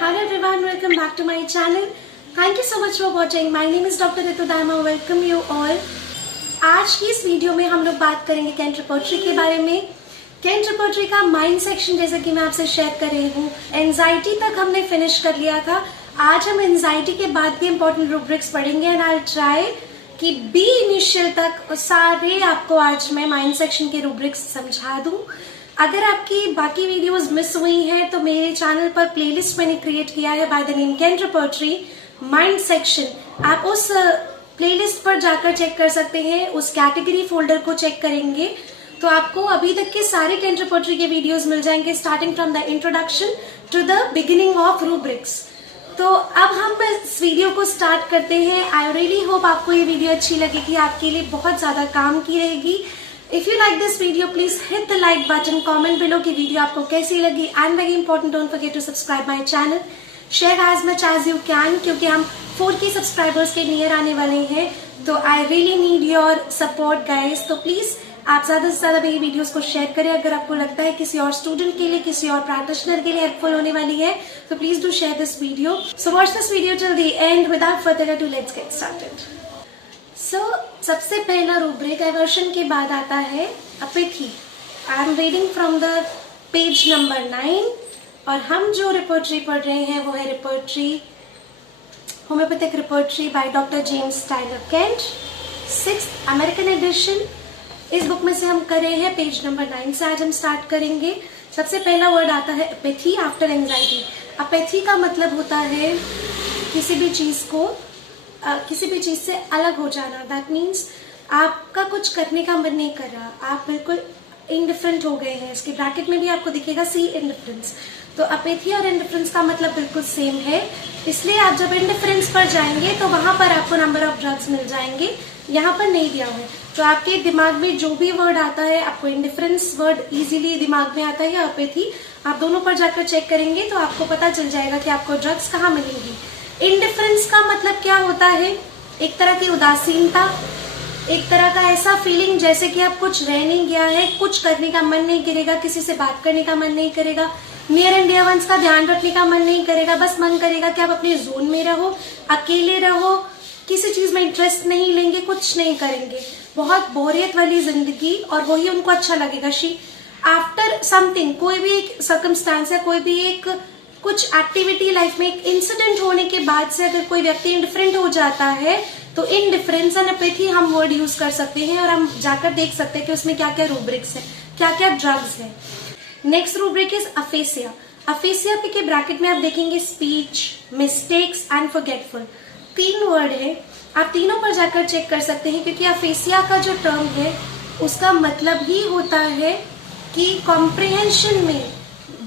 Hello everyone, welcome back to my channel. Thank you so much for watching. My name is Dr. Ritu Dharma. Welcome you all. आज की इस video में हम लोग बात करेंगे कैंट रिपोर्टरी के बारे में। कैंट रिपोर्टरी का माइंड सेक्शन जैसे कि मैं आपसे शेयर कर रही हूँ, एंजाइटी तक हमने फिनिश कर लिया था। आज हम एंजाइटी के बाद भी इंपॉर्टेंट रूब्रिक्स पढ़ेंगे एंड आई ट्राई कि बी इनिशियल तक सारे आपको आज मैं माइंड सेक्शन के रूब्रिक्स समझा दूं। अगर आपकी बाकी वीडियोस मिस हुई हैं तो मेरे चैनल पर प्लेलिस्ट मैंने क्रिएट किया है by the name Kent repertory mind section. आप उस प्लेलिस्ट पर जाकर चेक कर सकते हैं, उस कैटेगरी फोल्डर को चेक करेंगे तो आपको अभी तक के सारे कैंट रिपोर्टरी के वीडियोस मिल जाएंगे, starting from the introduction to the beginning of rubrics. तो अब हम इस वीडियो को स्टार्ट करते हैं। आई रियली होप आपको ये वीडियो अच्छी लगेगी, आपके लिए बहुत ज्यादा काम की रहेगी। If you like this video, please hit the like button, comment below कि वीडियो आपको कैसी लगी and very important, don't forget to subscribe my channel, share as much as you can क्योंकि हम 4K सब्सक्राइबर्स के नियर आने वाले हैं तो I really need your support guys। तो प्लीज आप ज्यादा से ज्यादा मेरी वीडियोस को शेयर करें। अगर आपको लगता है किसी और स्टूडेंट के लिए, किसी और प्रैक्टिशनर के लिए हेल्पफुल होने वाली है तो please do share this video. So watch this video till the end. Without further ado let's get started. सबसे पहला रूब्रिक एवर्शन के बाद आता है apathy. I am reading from the page number 9 और हम जो रिपोर्टरी पढ़ रहे हैं वो है repertory homoeopathic repertory by doctor James Tyler Kent, 6th American edition. इस बुक में से हम कर रहे हैं पेज नंबर 9 से आज हम स्टार्ट करेंगे। सबसे पहला वर्ड आता है अपैथी आफ्टर एंजाइटी। अपैथी का मतलब होता है किसी भी चीज से अलग हो जाना। दैट मीन्स आपका कुछ करने का मन नहीं कर रहा, आप बिल्कुल इंडिफरेंट हो गए हैं। इसके ब्रैकेट में भी आपको दिखेगा सी इंडिफरेंस। तो अपैथी और इंडिफरेंस का मतलब बिल्कुल सेम है, इसलिए आप जब इंडिफरेंस पर जाएंगे तो वहां पर आपको नंबर ऑफ ड्रग्स मिल जाएंगे, यहाँ पर नहीं दिया हुआ है। तो आपके दिमाग में जो भी वर्ड आता है, आपको इंडिफरेंस वर्ड इजीली दिमाग में आता है या अपैथी, आप दोनों पर जाकर चेक करेंगे तो आपको पता चल जाएगा कि आपको ड्रग्स कहाँ मिलेंगी। इंडिफरेंस का मतलब क्या होता है? एक तरह की उदासीनता, एक तरह का ऐसा फीलिंग जैसे कि आप कुछ रह नहीं गया है, कुछ करने का मन नहीं करेगा, किसी से बात करने का मन नहीं करेगा, नियर एंड डियर वंस का ध्यान रखने का मन नहीं करेगा। बस मन करेगा कि आप अपने जोन में रहो, अकेले रहो, किसी चीज में इंटरेस्ट नहीं लेंगे, कुछ नहीं करेंगे। बहुत बोरियत वाली जिंदगी, और वही उनको अच्छा लगेगा। शी आफ्टर समथिंग, कोई भी एक सर्कमस्टांस है, कोई भी एक कुछ एक्टिविटी लाइफ में, एक इंसिडेंट होने के बाद से अगर कोई व्यक्ति इंडिफरेंट हो जाता है तो इंडिफरेंस एंड अपैथी हम वर्ड यूज कर सकते हैं और हम जाकर देख सकते हैं कि उसमें क्या क्या रूब्रिक्स है, क्या क्या ड्रग्स है। Next rubric is aphasia. Aphasia के ब्रैकेट में आप देखेंगे speech, mistakes and forgetful. 3 word है, आप तीनों पर जाकर चेक कर सकते हैं क्योंकि अफेसिया का जो टर्म है उसका मतलब ही होता है कि कॉम्प्रिहेंशन में,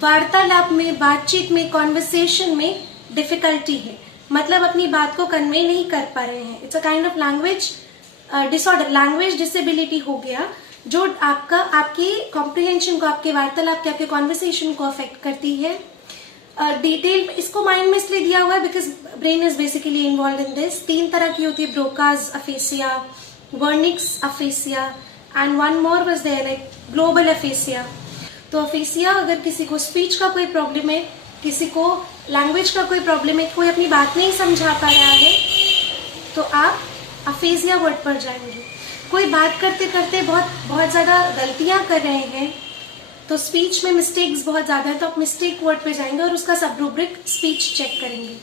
वार्तालाप में, बातचीत में, कॉन्वर्सेशन में डिफिकल्टी है, मतलब अपनी बात को कन्वे नहीं कर पा रहे हैं। It's a kind of language disorder, language disability हो गया जो आपके कॉम्प्रिहेंशन को, आपके वार्तालाप के, आपके कॉन्वर्सेशन को अफेक्ट करती है। डिटेल इसको माइंड में इसलिए दिया हुआ है because brain is basically involve in this. 3 तरह की होती है, Broca's aphasia, Wernicke's aphasia and one more was there like global aphasia. तो अफेसिया, अगर किसी को स्पीच का कोई प्रॉब्लम है, किसी को लैंग्वेज का कोई प्रॉब्लम है, कोई अपनी बात नहीं समझा पा रहा है तो आप अफेसिया वर्ड पर जाएंगे। कोई बात करते करते बहुत ज्यादा गलतियां कर रहे हैं तो स्पीच में मिस्टेक्स बहुत ज्यादा है तो आप मिस्टेक वर्ड पे जाएंगे और उसका सब रूब्रिक स्पीच चेक करेंगे।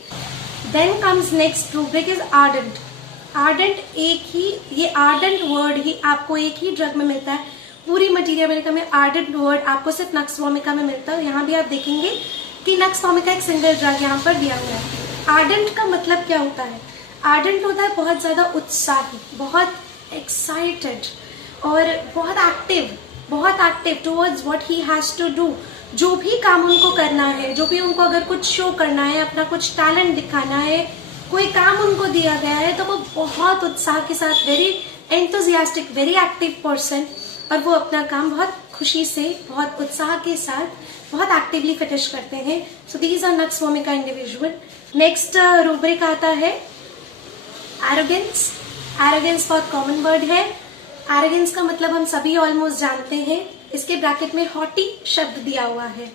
Then comes next rubric is ardent. Ardent एक ही, ये आर्डेंट वर्ड ही आपको एक ही ड्रग में मिलता है। पूरी मटीरियल अमेरिका में आर्डेंट वर्ड आपको सिर्फ नक्स वोमिका में मिलता है। यहाँ भी आप देखेंगे कि नक्स वोमिका एक सिंगल ड्रग यहाँ पर दिया हुआ है। आर्डेंट का मतलब क्या होता है? आर्डेंट होता है बहुत ज्यादा उत्साही, बहुत एक्साइटेड और बहुत active towards what he has to do. जो भी काम उनको करना है, जो भी उनको अगर कुछ शो करना है, अपना कुछ टैलेंट दिखाना है, कोई काम उनको दिया गया है तो वो बहुत उत्साह के साथ, very enthusiastic, very active person, और वो अपना काम बहुत खुशी से, बहुत उत्साह के साथ, बहुत एक्टिवली फिनिश करते हैं। So these are nux vomica individual. Next rubric आता है एरोगेंस। एरोगेंस बहुत कॉमन वर्ड है। एरोगेंस का मतलब हम सभी ऑलमोस्ट जानते हैं, इसके ब्रैकेट में हॉटी शब्द दिया हुआ है।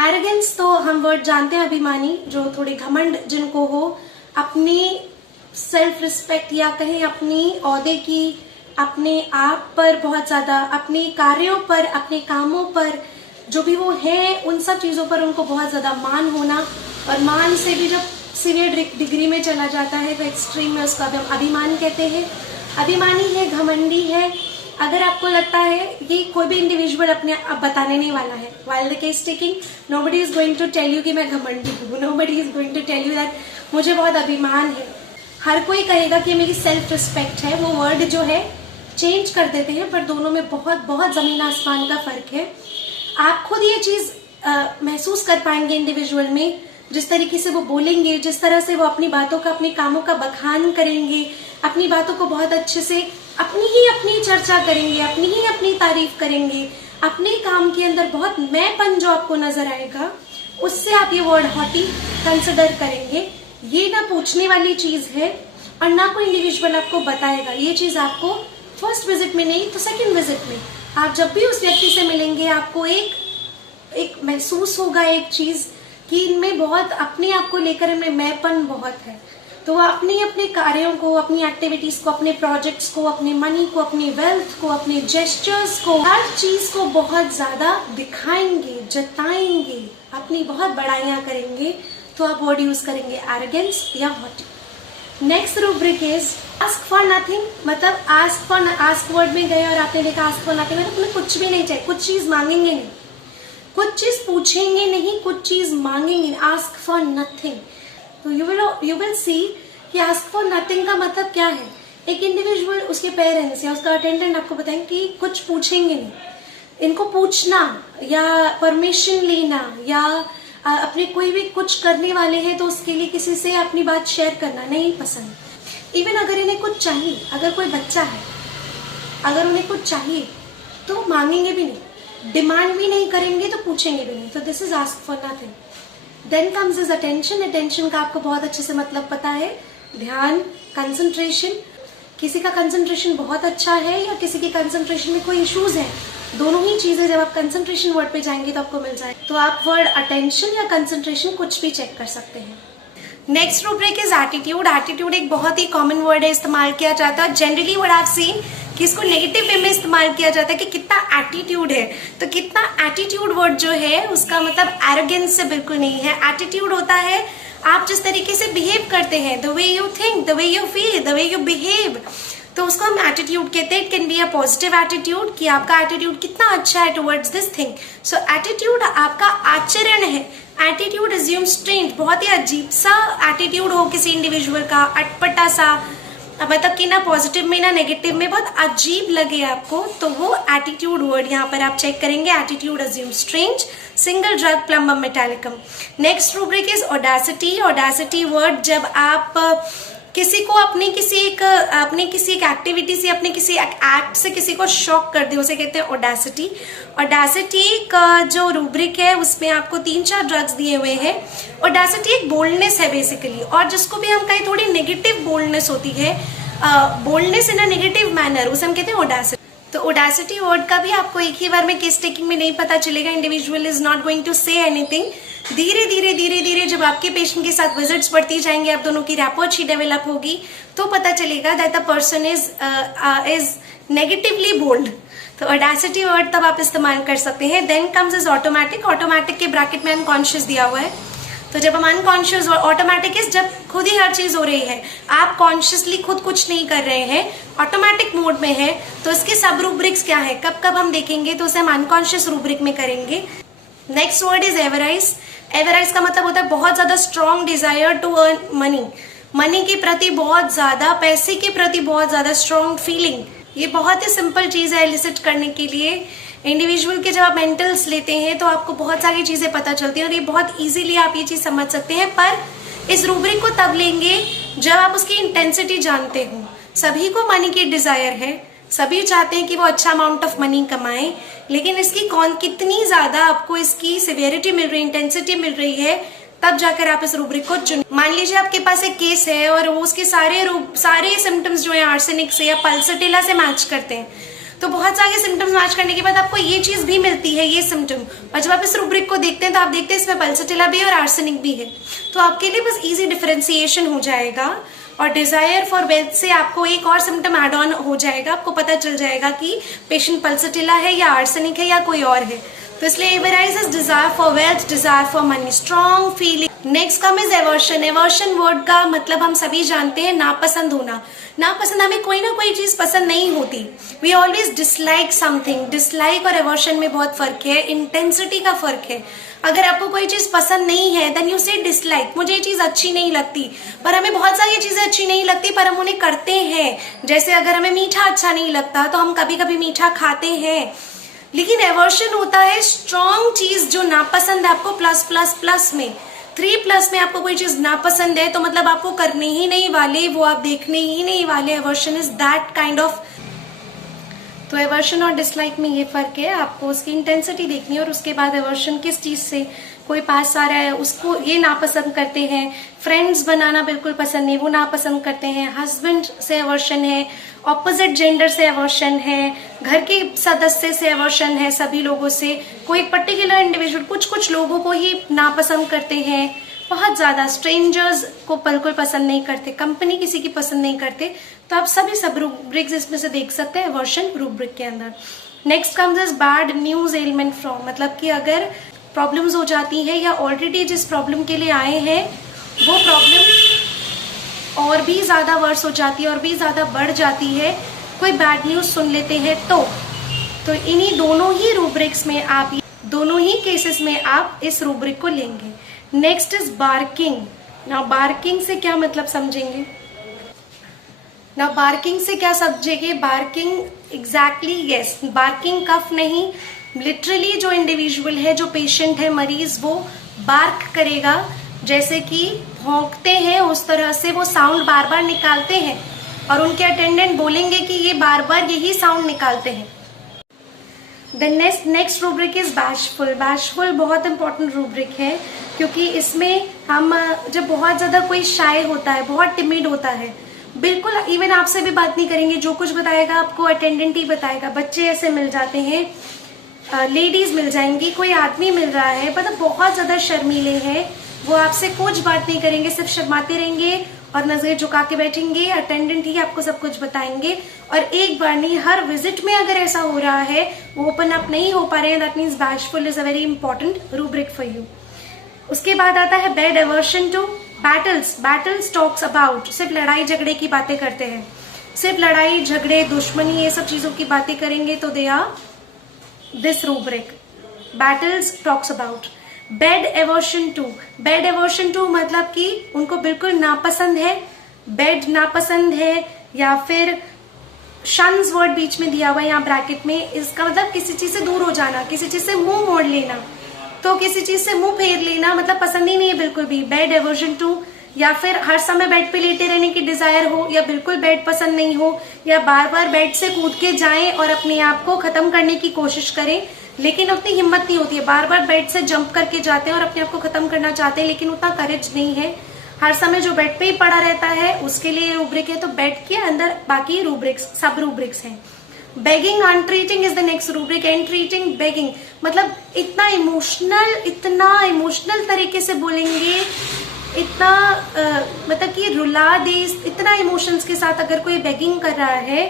एरोगेंस तो हम वर्ड जानते हैं, अभिमानी, जो थोड़े घमंड जिनको हो, अपनी सेल्फ रिस्पेक्ट या कहें अपनी ओहदे की, अपने आप पर बहुत ज्यादा, अपने कार्यों पर, अपने कामों पर, जो भी वो है उन सब चीजों पर उनको बहुत ज्यादा मान होना, और मान से भी जब सीनियर डिग्री में चला जाता है तो एक्सट्रीम में उसका अभिमान कहते हैं। अभिमानी है, घमंडी है। अगर आपको लगता है कि कोई भी इंडिविजुअल अपने आप बताने नहीं वाला है, while the case taking, nobody is going to tell you कि मैं घमंडी हूँ, nobody is going to tell you that मुझे बहुत अभिमान है। हर कोई कहेगा कि मेरी सेल्फ रिस्पेक्ट है। वो वर्ड जो है चेंज कर देते हैं, पर दोनों में बहुत बहुत जमीन आसमान का फर्क है। आप खुद ये चीज महसूस कर पाएंगे इंडिविजुअल में, जिस तरीके से वो बोलेंगे, जिस तरह से वो अपनी बातों का, अपने कामों का बखान करेंगे, अपनी बातों को बहुत अच्छे से अपनी चर्चा करेंगे, अपनी तारीफ करेंगे, अपने काम के अंदर बहुत मैंपन जो आपको नजर आएगा, उससे आप ये वर्ड हॉटी कंसिडर करेंगे। ये ना पूछने वाली चीज है और ना कोई इंडिविजुअल आपको बताएगा। ये चीज आपको फर्स्ट विजिट में नहीं तो सेकंड विजिट में, आप जब भी उस व्यक्ति से मिलेंगे, आपको एक महसूस होगा एक चीज कि इनमें बहुत अपने आप को लेकर इनमें मैंपन बहुत है। तो वो अपने कार्यों को, अपनी एक्टिविटीज को, अपने प्रोजेक्ट्स को, अपने मनी को, अपनी वेल्थ को, अपने जेस्चर्स को, हर चीज को बहुत ज्यादा दिखाएंगे, जताएंगे, अपनी बहुत बड़ाइयां करेंगे। तो आप वर्ड यूज करेंगे एरोगेंस या haughty. Next rubric is ask for nothing. मतलब आस्क वर्ड में गए और आपने देखा आस्क फॉर नथिंग, मतलब तुम्हें कुछ भी नहीं चाहिए, कुछ चीज मांगेंगे नहीं, कुछ चीज पूछेंगे नहीं, कुछ चीज मांगेंगे। Ask for nothing. तो यू विल सी कि आस्क फॉर नथिंग का मतलब क्या है। एक इंडिविजुअल, उसके पेरेंट्स या उसका अटेंडेंट आपको बताएंगे कि कुछ पूछेंगे नहीं, इनको पूछना या परमिशन लेना या अपने कोई भी कुछ करने वाले हैं तो उसके लिए किसी से अपनी बात शेयर करना नहीं पसंद। इवन अगर इन्हें कुछ चाहिए, अगर कोई बच्चा है, अगर उन्हें कुछ चाहिए तो मांगेंगे भी नहीं, डिमांड भी नहीं करेंगे, तो पूछेंगे भी नहीं। तो this is ask for nothing. Then comes is attention. Attention का आपको बहुत अच्छे से मतलब पता है, ध्यान, कंसंट्रेशन। किसी का कंसंट्रेशन बहुत अच्छा है या किसी के कंसंट्रेशन में कोई इश्यूज है, दोनों ही चीजें जब आप कंसंट्रेशन वर्ड पे जाएंगे तो आपको मिल जाए। तो आप वर्ड अटेंशन या कंसंट्रेशन कुछ भी चेक कर सकते हैं। Next rubric is attitude. Attitude एक बहुत ही कॉमन वर्ड है, इस्तेमाल किया जाता है। Generally what I have seen कि इसको नेगेटिव वे में इस्तेमाल किया जाता है कि कितना एटीट्यूड है। तो कितना एटीट्यूड वर्ड जो है उसका मतलब एरोगेंस से बिल्कुल नहीं है। एटीट्यूड होता है आप जिस तरीके से बिहेव करते हैं, the way you think, the way you feel, the way you behave, तो उसको हम एटीट्यूड कहते हैं। It can be a positive attitude कि आपका एटीट्यूड कितना अच्छा है towards this thing. So attitude आपका आचरण है। एटीट्यूड अज्यूम स्ट्रेंज, बहुत ही अजीब सा एटीट्यूड हो किसी इंडिविजुअल का, अटपटा सा, मतलब कि ना पॉजिटिव में ना नेगेटिव में, बहुत अजीब लगे आपको, तो वो एटीट्यूड वर्ड यहाँ पर आप चेक करेंगे। Attitude assume strange, single drug plumbum metallicum. Next rubric is Audacity. Audacity word जब आप किसी को अपनी किसी एक एक्टिविटी से, अपने किसी एक्ट से किसी को शॉक कर दे, उसे कहते हैं ऑडासिटी। ऑडासिटी का जो रूब्रिक है उसमें आपको 3-4 ड्रग्स दिए हुए हैं। ऑडासिटी एक बोल्डनेस है बेसिकली, और जिसको भी हम कहीं थोड़ी नेगेटिव बोल्डनेस होती है, boldness in a negative manner, उसे हम कहते हैं ऑडासिटी। तो ऑडासिटी वर्ड का भी आपको एक ही बार में केस टेकिंग में नहीं पता चलेगा। Individual is not going to say anything. धीरे धीरे जब आपके पेशेंट के साथ विजिट्स बढ़ती जाएंगे, आप दोनों की रैपो अच्छी डेवलप होगी, तो पता चलेगा that the person is negatively bold. तो ऑडासिटी वर्ड तब आप इस्तेमाल कर सकते हैं। Then comes is automatic. Automatic के ब्रैकेट में अनकॉन्शियस दिया हुआ है। तो जब हम अनकॉन्शियस, ऑटोमेटिक इज जब खुद ही हर चीज हो रही है, आप कॉन्शियसली खुद कुछ नहीं कर रहे हैं, ऑटोमेटिक मोड में है, तो इसके सब रूब्रिक्स क्या है, कब कब हम देखेंगे, तो उसे हम अनकॉन्शियस रूब्रिक में करेंगे। Next word is avarice. Avarice का मतलब होता है बहुत ज्यादा strong desire to earn money. Money के प्रति बहुत ज्यादा, पैसे के प्रति बहुत ज्यादा स्ट्रॉन्ग फीलिंग। ये बहुत ही सिंपल चीज है एलिसिट करने के लिए। इंडिविजुअल के जब आप मेंटल्स लेते हैं तो आपको बहुत सारी चीजें पता चलती हैं और ये बहुत इजीली आप ये चीज समझ सकते हैं। पर इस रूब्रिक को तब लेंगे जब आप उसकी इंटेंसिटी जानते हो। सभी को मनी की डिजायर है, सभी चाहते हैं कि वो अच्छा अमाउंट ऑफ मनी कमाएं, लेकिन इसकी कितनी ज्यादा आपको इसकी सिवियरिटी मिल रही है, इंटेंसिटी मिल रही है, तब जाकर आप इस रूब्रिक को चुन। मान लीजिए आपके पास एक केस है और वो उसके सारे सिम्टम्स जो है आर्सेनिक से या पल्सटिला से मैच करते हैं, तो बहुत सारे सिम्टम्स मैच करने के बाद आपको ये चीज भी मिलती है, ये सिम्टम, और जब आप इस रूब्रिक को देखते हैं तो आप देखते हैं इसमें पल्सटिला भी है और आर्सेनिक भी है। तो आपके लिए बस इजी डिफरेंशिएशन हो जाएगा, और डिजायर फॉर वेल्थ से आपको एक और सिम्टम एड ऑन हो जाएगा, आपको पता चल जाएगा कि पेशेंट पल्सटिला है या आर्सेनिक है या कोई और है। तो इसलिए avarice desire for wealth, desire for money, strong feeling. Next come is aversion. Aversion word का मतलब हम सभी जानते हैं नापसंद होना। नापसंद, हमें कोई ना कोई चीज पसंद नहीं होती। We always dislike something. Dislike और एवर्शन में बहुत फर्क है, इंटेंसिटी का फर्क है। अगर आपको कोई चीज पसंद नहीं है देन यू से डिसलाइक, मुझे ये चीज अच्छी नहीं लगती। पर हमें बहुत सारी चीजें अच्छी नहीं लगती पर हम उन्हें करते हैं। जैसे अगर हमें मीठा अच्छा नहीं लगता तो हम कभी कभी मीठा खाते हैं। लेकिन एवर्शन होता है स्ट्रॉन्ग चीज जो नापसंद है आपको, प्लस प्लस प्लस में 3+ में आपको कोई चीज नापसंद है तो मतलब आपको करने ही नहीं वाले, वो आप देखने ही नहीं वाले। Aversion is that kind of. तो एवर्शन और डिसलाइक में ये फर्क है, आपको उसकी इंटेंसिटी देखनी है और उसके बाद एवर्शन किस चीज से, कोई पास आ रहा है उसको ये नापसंद करते हैं, फ्रेंड्स बनाना बिल्कुल पसंद नहीं वो नापसंद करते हैं, हस्बैंड से एवर्शन है, ऑपोजिट जेंडर से एवर्शन है, घर के सदस्य से एवर्शन है, सभी लोगों से, कोई पर्टिकुलर इंडिविजुअल, कुछ लोगों को ही नापसंद करते हैं, बहुत ज्यादा स्ट्रेंजर्स को बिल्कुल पसंद नहीं करते, कंपनी किसी की पसंद नहीं करते। तो आप सभी सब रूब्रिक्स इसमें से देख सकते हैं एवर्शन रूब्रिक के अंदर। Next comes is bad news element from, मतलब कि अगर प्रॉब्लम्स हो जाती है या ऑलरेडी जिस प्रॉब्लम के लिए आए हैं वो प्रॉब्लम और भी ज्यादा वर्स हो जाती है और भी ज्यादा बढ़ जाती है, कोई बैड न्यूज सुन लेते हैं तो इन्हीं दोनों ही रूब्रिक्स में आप, दोनों ही केसेस में आप इस रूब्रिक को लेंगे। Next is barking. Now barking से क्या मतलब समझेंगे? नाउ बार्किंग से क्या समझेंगे? बार्किंग एग्जैक्टली यस, बार्किंग कफ नहीं, लिटरली जो इंडिविजुअल है, जो पेशेंट है, मरीज, वो बार्क करेगा, जैसे कि भौंकते हैं उस तरह से वो साउंड बार बार निकालते हैं और उनके अटेंडेंट बोलेंगे कि ये बार बार यही साउंड निकालते हैं। Then next rubric is bashful. Bashful बहुत इंपॉर्टेंट रूब्रिक है क्योंकि इसमें हम जब बहुत ज्यादा कोई शाय होता है, बहुत टिमिड होता है, बिल्कुल इवन आपसे भी बात नहीं करेंगे, जो कुछ बताएगा आपको अटेंडेंट ही बताएगा। बच्चे ऐसे मिल जाते हैं, लेडीज मिल जाएंगी, कोई आदमी मिल रहा है, मतलब बहुत ज्यादा शर्मीले हैं, वो आपसे कुछ बात नहीं करेंगे, सिर्फ शर्माते रहेंगे और नजर झुका के बैठेंगे। अटेंडेंट ही आपको सब कुछ बताएंगे और एक बार नहीं, हर विजिट में अगर ऐसा हो रहा है, वो ओपन अप नहीं हो पा रहे हैं, that means bashful is a very important rubric for you. उसके बाद आता है bad aversion to battles. Battles talks about, सिर्फ लड़ाई झगड़े की बातें करते हैं, सिर्फ लड़ाई झगड़े, दुश्मनी, ये सब चीजों की बातें करेंगे तो they are this rubric. Battles talks about. Bad aversion to, bad aversion to मतलब कि उनको बिल्कुल नापसंद है, बेड नापसंद है, या फिर शन्स वर्ड बीच में दिया हुआ है यहाँ ब्रैकेट में, इसका मतलब किसी चीज से दूर हो जाना, किसी चीज से मुंह मोड़ लेना, तो किसी चीज से मुंह फेर लेना, मतलब पसंद ही नहीं है बिल्कुल भी, बैड एवर्जन टू। या फिर हर समय बेड पे लेटे रहने की डिजायर हो, या बिल्कुल बेड पसंद नहीं हो, या बार बार बेड से कूद के जाएं और अपने आप को खत्म करने की कोशिश करें, लेकिन उतनी हिम्मत नहीं होती है, बार बार बेड से जंप करके जाते हैं और अपने आप को खत्म करना चाहते हैं, लेकिन उतना करेज नहीं है। हर समय जो बेड पे ही पड़ा रहता है उसके लिए रूब्रिक है। तो बेड के अंदर बाकी रूब्रिक्स, सब रूब्रिक्स हैं। Begging, entreating is the next rubric. Entreating, begging मतलब इतना इमोशनल तरीके से बोलेंगे, इतना मतलब कि रुला दे, इतना इमोशंस के साथ अगर कोई बेगिंग कर रहा है,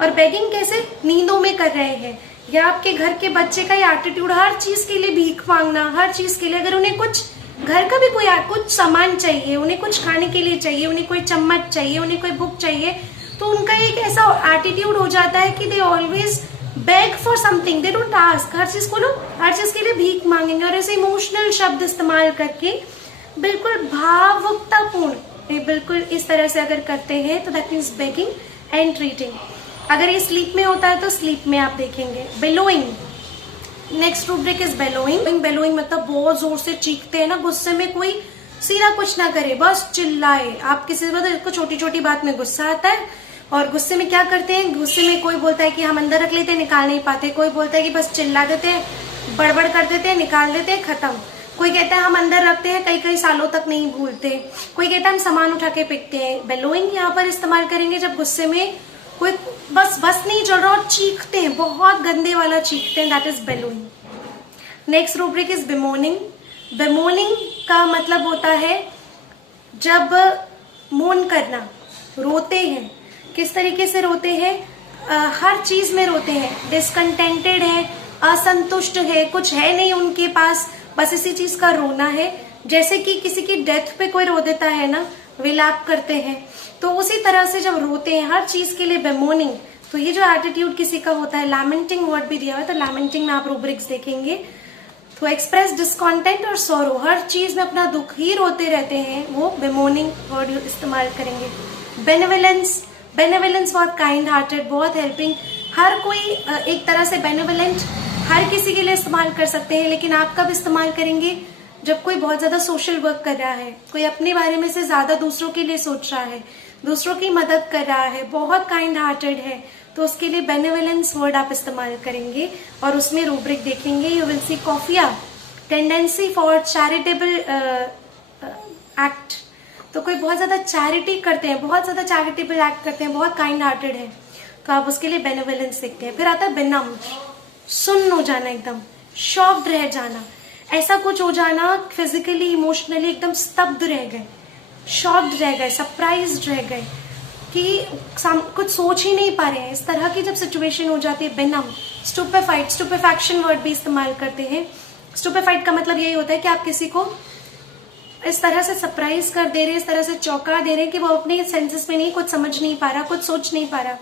और बेगिंग कैसे, नींदों में कर रहे हैं, या आपके घर के बच्चे का एटीट्यूड, हर चीज के लिए भीख मांगना, हर चीज के लिए, अगर उन्हें कुछ घर का भी कोई कुछ सामान चाहिए, उन्हें कुछ खाने के लिए चाहिए, उन्हें कोई चम्मच चाहिए, उन्हें कोई बुक चाहिए, तो उनका एक ऐसा एटीट्यूड हो जाता है कि they always beg for something, they don't ask, हर चीज को लोग हर चीज के लिए भीख मांगेंगे, और ऐसे इमोशनल शब्द इस्तेमाल करके बिल्कुल भावुकतापूर्ण, बिल्कुल इस तरह से अगर करते हैं तो that means begging and treating. अगर ये स्लीप में होता है तो स्लीप में आप देखेंगे। बेलोइंग, नेक्स्ट रूब्रिक इज बेलोइंग। बेलोइंग मतलब बहुत जोर से चीखते हैं ना, गुस्से में कोई सीधा कुछ ना करे, बस चिल्लाए। आप किसी को छोटी छोटी बात में गुस्सा आता है, और गुस्से में क्या करते हैं, गुस्से में कोई बोलता है कि हम अंदर रख लेते हैं, निकाल नहीं पाते, कोई बोलता है कि बस चिल्ला देते हैं, बड़बड़ कर देते हैं, निकाल देते हैं, खत्म। कोई कहता है हम अंदर रखते हैं, कई कई सालों तक नहीं भूलते, कोई कहता है हम सामान उठा के फेंकते हैं। बेलोइंग यहाँ पर इस्तेमाल करेंगे जब गुस्से में कोई बस नहीं चल रहा और चीखते हैं, बहुत गंदे वाला चीखते हैं, that is bellowing. Next rubric is bemoaning. Bemoaning का मतलब होता है जब मोन करना, रोते हैं। किस तरीके से रोते हैं? हर चीज में रोते हैं, डिसकंटेंटेड है, असंतुष्ट है, कुछ है नहीं उनके पास, बस इसी चीज का रोना है। जैसे कि किसी की डेथ पे कोई रो देता है ना, विलाप करते हैं, तो उसी तरह से जब रोते हैं हर चीज के लिए बेमोनिंग, तो ये जो एटीट्यूड किसी का होता है, लैमेंटिंग वर्ड भी दिया हुआ है, तो लैमेंटिंग में आप रूब्रिक्स देखेंगे तो एक्सप्रेस डिस्कॉन्टेंट और सोरो, हर चीज में अपना दुख ही रोते रहते हैं, वो बेमोनिंग वर्ड इस्तेमाल करेंगे। बेनेवलेंस, बेनेवलेंस बहुत काइंड हार्टेड, बहुत हेल्पिंग, हर कोई एक तरह से बेनेवलेंट हर किसी के लिए इस्तेमाल कर सकते हैं, लेकिन आप कब इस्तेमाल करेंगे? जब कोई बहुत ज्यादा सोशल वर्क कर रहा है, कोई अपने बारे में से ज्यादा दूसरों के लिए सोच रहा है, दूसरों की मदद कर रहा है, बहुत काइंड हार्टेड है, तो उसके लिए बेनेवलेंस वर्ड आप इस्तेमाल करेंगे और उसमें रूब्रिक देखेंगे। You will see coffea, tendency for charitable act, तो कोई बहुत ज्यादा चैरिटी करते हैं, बहुत ज्यादा चैरिटेबल एक्ट करते हैं, बहुत काइंड हार्टेड है, तो आप उसके लिए बेनेवलेंस देखते हैं। फिर आता है बेनम्ब, सुन्न हो जाना, एकदम शॉक्ड रह जाना, ऐसा कुछ हो जाना फिजिकली इमोशनली एकदम स्तब्ध रह गए, शॉक्ड रह गए, सरप्राइज्ड रह गए कि कुछ सोच ही नहीं पा रहे हैं, इस तरह की जब सिचुएशन हो जाती है। बेनम्ब, स्टुपेफाइड, स्टुपेफैक्शन वर्ड भी इस्तेमाल करते हैं। स्टुपेफाइड का मतलब यही होता है कि आप किसी को इस तरह से सरप्राइज कर दे रहे हैं, इस तरह से चौंका दे रहे हैं कि वो अपने सेंसेस में नहीं, कुछ समझ नहीं पा रहा, कुछ सोच नहीं पा रहा,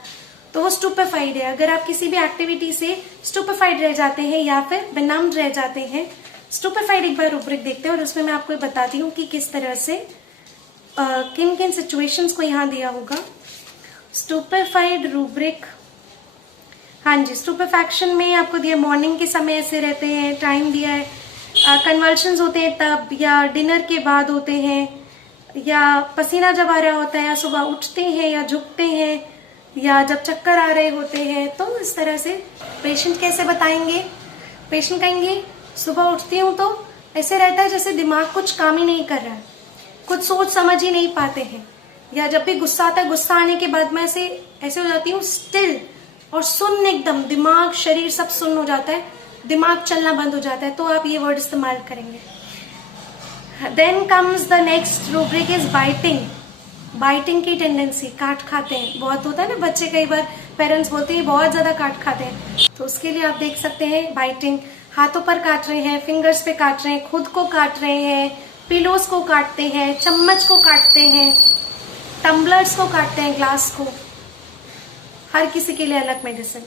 तो वो स्टुपेफाइड है। अगर आप किसी भी एक्टिविटी से स्टुपेफाइड रह जाते हैं या फिर बेनम्ब रह जाते हैं, स्टुपेफाइड एक बार रूब्रिक देखते हैं और उसमें मैं आपको बताती हूँ कि किस तरह से किन किन सिचुएशंस को यहाँ दिया होगा। स्टुपेफाइड रूब्रिक, हाँ जी, स्टुपेफैक्शन में आपको दिया मॉर्निंग के समय ऐसे रहते हैं, टाइम दिया है, कन्वल्शंस होते हैं तब, या डिनर के बाद होते हैं, या पसीना जब आ रहा होता है, या सुबह उठते हैं या झुकते हैं, या जब चक्कर आ रहे होते हैं, तो इस तरह से। पेशेंट कैसे बताएंगे? पेशेंट कहेंगे सुबह उठती हूँ तो ऐसे रहता है जैसे दिमाग कुछ काम ही नहीं कर रहा है, कुछ सोच समझ ही नहीं पाते हैं, या जब भी गुस्सा आता है, गुस्सा आने के बाद मैं ऐसे हो जाती हूँ स्टिल और सुन्न, एकदम दिमाग शरीर सब सुन्न हो जाता है, दिमाग चलना बंद हो जाता है, तो आप ये वर्ड इस्तेमाल करेंगे। Then comes the next rubric is biting. Biting की टेंडेंसी, काट खाते हैं, बहुत होता है ना, बच्चे कई बार पेरेंट्स बोलते हैं बहुत ज्यादा काट खाते हैं, तो उसके लिए आप देख सकते हैं बाइटिंग, हाथों पर काट रहे हैं, फिंगर्स पे काट रहे हैं, खुद को काट रहे हैं, पिलोस को काटते हैं, चम्मच को काटते हैं, टम्बलर्स को काटते हैं, ग्लास को, हर किसी के लिए अलग medicine.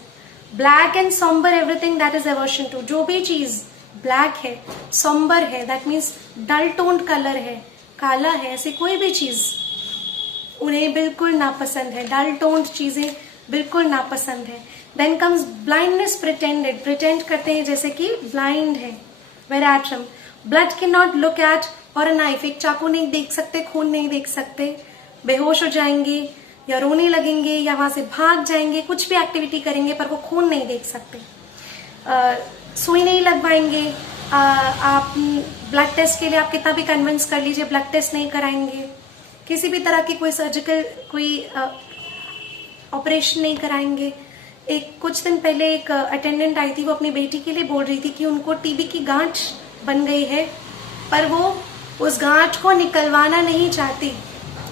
Black and sombre everything that is aversion to, जो भी चीज ब्लैक है, सॉम्बर है, that means dull toned colour है, काला है, ऐसी कोई भी चीज उन्हें बिल्कुल नापसंद है, डल टोन्ड चीजें बिल्कुल नापसंद है। Then comes blindness pretended, pretend करते हैं जैसे कि ब्लाइंड है। Veratrum, blood can not look at और अ नाइफ, एक चाकू नहीं देख सकते, खून नहीं देख सकते, बेहोश हो जाएंगे या रोने लगेंगे या वहां से भाग जाएंगे, कुछ भी एक्टिविटी करेंगे पर वो खून नहीं देख सकते। सुई नहीं लगवाएंगे, आप ब्लड टेस्ट के लिए आप कितना भी कन्विंस कर लीजिए, ब्लड टेस्ट नहीं कराएंगे, किसी भी तरह की कोई सर्जिकल कोई ऑपरेशन नहीं कराएंगे। एक कुछ दिन पहले एक अटेंडेंट आई थी, वो अपनी बेटी के लिए बोल रही थी कि उनको टीबी की गांठ बन गई है, पर वो उस गांठ को निकलवाना नहीं चाहती।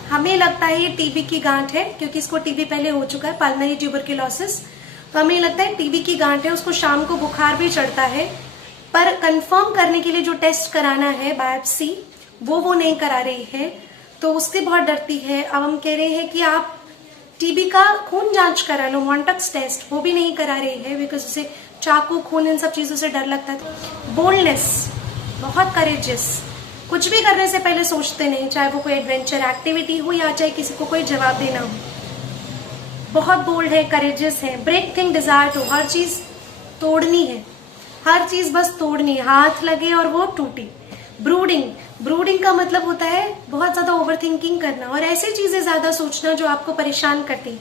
हमें लगता है ये टीबी की गांठ है क्योंकि इसको टीबी पहले हो चुका है, पल्मोनरी ट्यूबरकुलोसिस, तो हमें लगता है टीबी की गांठ है, उसको शाम को बुखार भी चढ़ता है, पर कंफर्म करने के लिए जो टेस्ट कराना है बायोप्सी, वो नहीं करा रही है, तो उससे बहुत डरती है। अब हम कह रहे हैं कि आप टीबी का खून जांच करा लो, मॉन्टक्स टेस्ट, वो भी नहीं करा रही है बिकॉज उसे चाकू, खून, इन सब चीजों से डर लगता है। बोल्डनेस, बहुत करेजियस, कुछ भी करने से पहले सोचते नहीं, चाहे वो कोई एडवेंचर एक्टिविटी हो या चाहे किसी को कोई जवाब देना हो, बहुत बोल्ड है, करेजियस है। ब्रेक थिंग डिजायर टू, हर चीज तोड़नी है, हर चीज बस तोड़नी है, हाथ लगे और वो टूटी। ब्रूडिंग, ब्रूडिंग का मतलब होता है बहुत ज्यादा ओवर थिंकिंग करना और ऐसी चीजें ज्यादा सोचना जो आपको परेशान करती,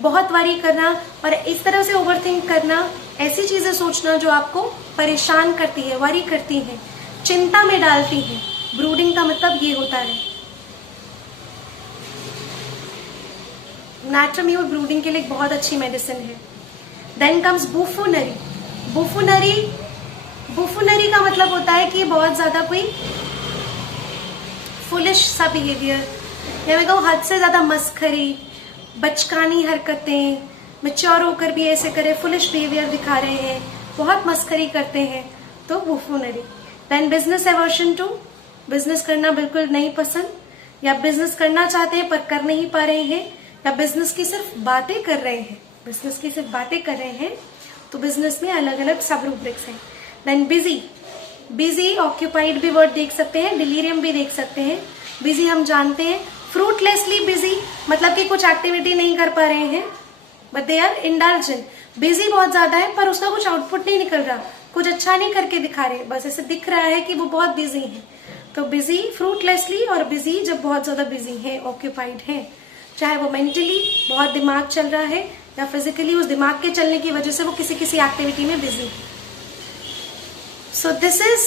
बहुत वरी करना और इस तरह से ओवर थिंक करना, ऐसी चीजें सोचना जो आपको परेशान करती है, वरी करती है, चिंता में डालती है। ब्रूडिंग का मतलब ये होता है। नैट्रमी और ब्रूडिंग के लिए एक बहुत अच्छी मेडिसिन है। Then comes बुफोनरी। बुफोनरी का मतलब होता है कि बहुत ज्यादा कोई फुलिश सा बिहेवियर, या मैं कहूँ हद से ज्यादा मस्खरी, बचकानी हरकतें, मैच्योर होकर भी ऐसे करे, फुलिश बिहेवियर दिखा रहे हैं, बहुत मस्खरी करते हैं, तो buffoonery. Then business aversion to, business करना बिल्कुल नहीं पसंद, या बिजनेस करना चाहते हैं पर कर नहीं पा रहे हैं, या बिजनेस की सिर्फ बातें कर रहे हैं, तो बिजनेस में अलग अलग सब रूब्रिक्स हैं। देन बिजी ऑक्यूपाइड भी वर्ड देख सकते हैं, डिलीरियम भी देख सकते हैं। बिजी हम जानते हैं, फ्रूटलेसली बिजी मतलब कि कुछ एक्टिविटी नहीं कर पा रहे हैं, but they are indulgent. Busy बहुत ज्यादा है पर उसका कुछ आउटपुट नहीं निकल रहा, कुछ अच्छा नहीं करके दिखा रहे, बस ऐसे दिख रहा है कि वो बहुत बिजी है। तो बिजी, फ्रूटलेसली और बिजी जब बहुत ज्यादा बिजी है, ऑक्यूपाइड है, चाहे वो मेंटली बहुत दिमाग चल रहा है या फिजिकली उस दिमाग के चलने की वजह से वो किसी किसी एक्टिविटी में बिजी है। So this is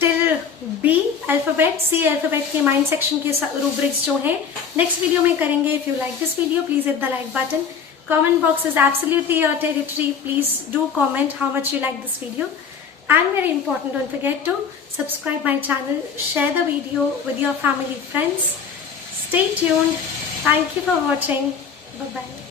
till B alphabet, C alphabet के माइंड सेक्शन के रूब्रिक्स जो हैं नेक्स्ट वीडियो में करेंगे। If you like this video please hit the like button. Comment box is absolutely your territory. Please do comment how much you like this video. And very important, don't forget to subscribe my channel, share the video with your family, friends. Stay tuned. Thank you for watching. Bye bye.